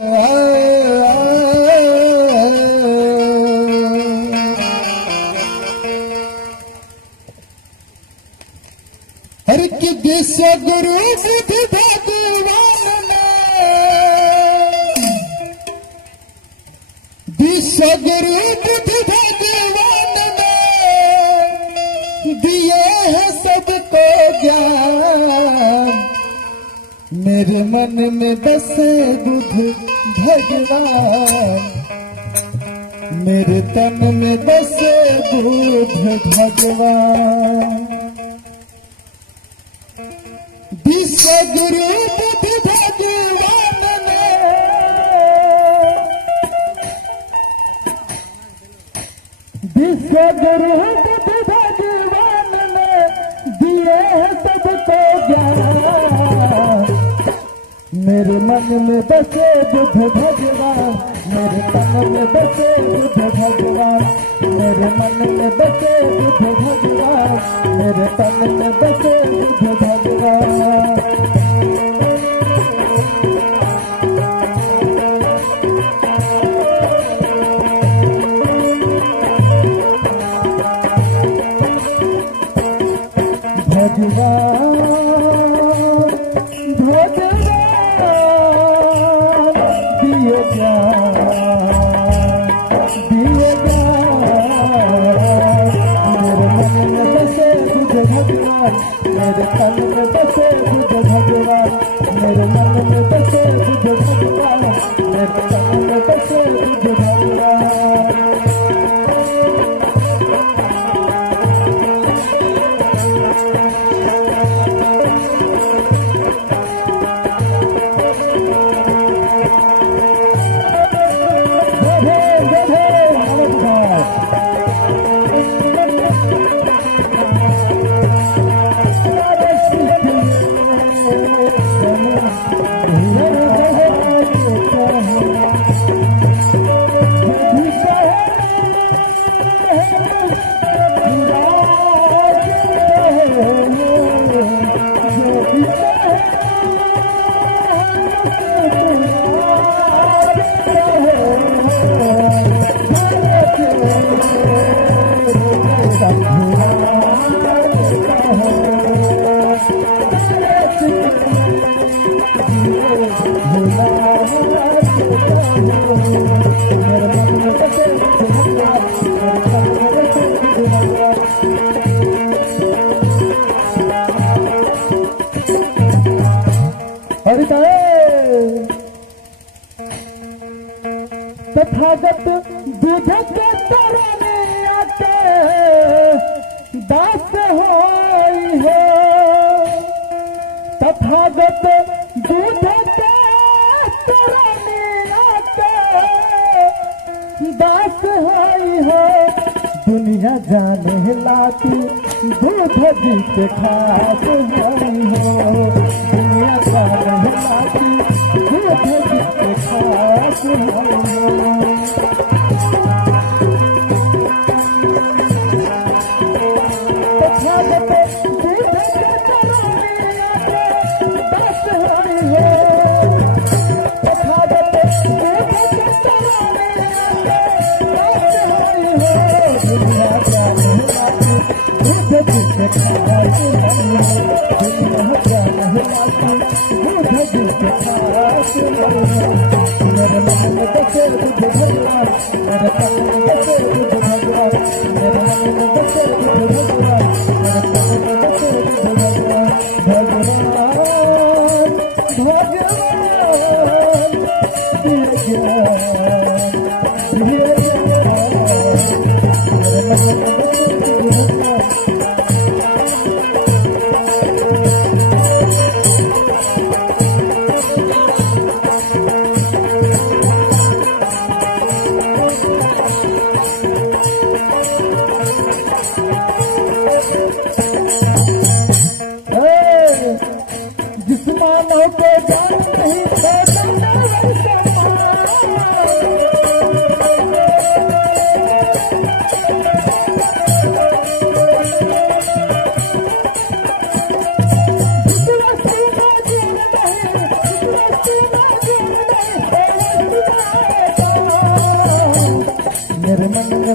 हर की विश्व गुरु बुद्ध भगवान ने विश्व गुरु बुद्ध भगवान ने दिए है सबको ज्ञान। मेरे मन में बसे बुद्ध भगवान, मेरे तन में बसे बुद्ध भगवान। विश्व गुरु बुद्ध भगवान ने विश्व गुरु बुद्ध भगवान ने दिए हैं सबको ज्ञान। मेरे मन में बसे बुद्ध भगवान, मेरे तन में बसे बुद्ध भगवान। मेरे मन में बसे बुद्ध भगवान, मेरे तन में बसे बुद्ध भगवान। दिए मेरे मन में बसे बुद्ध भगवान, मेरे तन में बसे बुद्ध भगवान। मेरे मन में बसे बुद्ध भगवान, मेरे तन में बसे बुद्ध भगवान। तथागत दूध के तरने आते दास होई है। तथागत दूध के तरने आते दास होई है। दुनिया जाने लाती दूध जी के खास होई है। दुनिया जाने लाती दूध जी के खास होई है।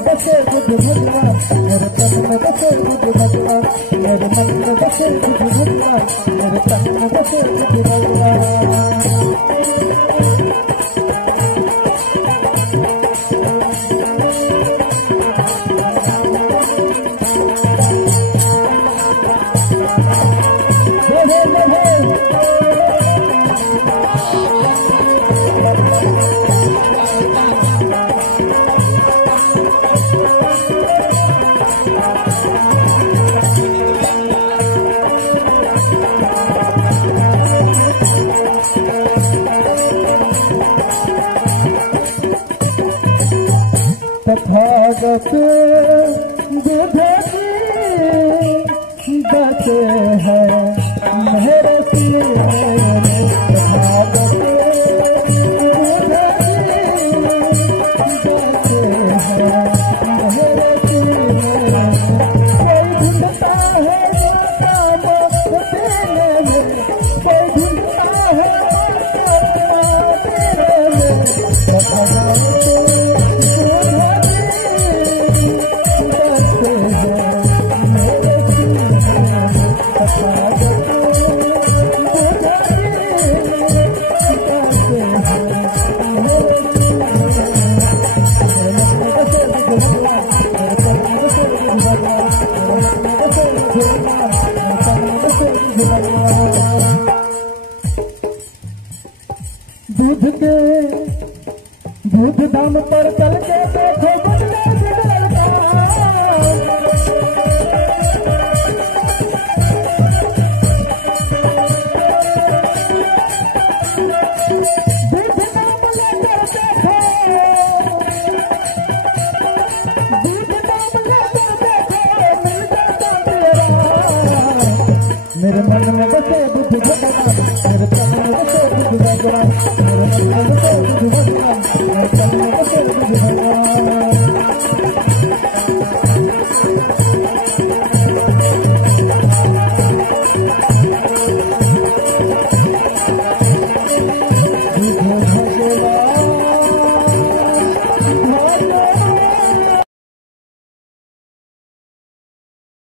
बसे बुद्ध भगवान मेरे तन में बसे बुद्ध भगवान मेरे मन में बसे बुद्ध भगवान मेरे तन में बसे बुद्ध भगवान तथागत बुद्ध की बसे है मेरे सिर तथागत बुद्ध की बसे है मेरे सिर कोई ढूंढता है माता मोक्ष देने में कोई ढूंढता है माता देने में तथागत दूध दाम पर चल के देखो बदले बिगड़ता दूध दाम लेकर देखो दूध दाम लेकर देखो मिल जाता तेरा मेरे मन में बसे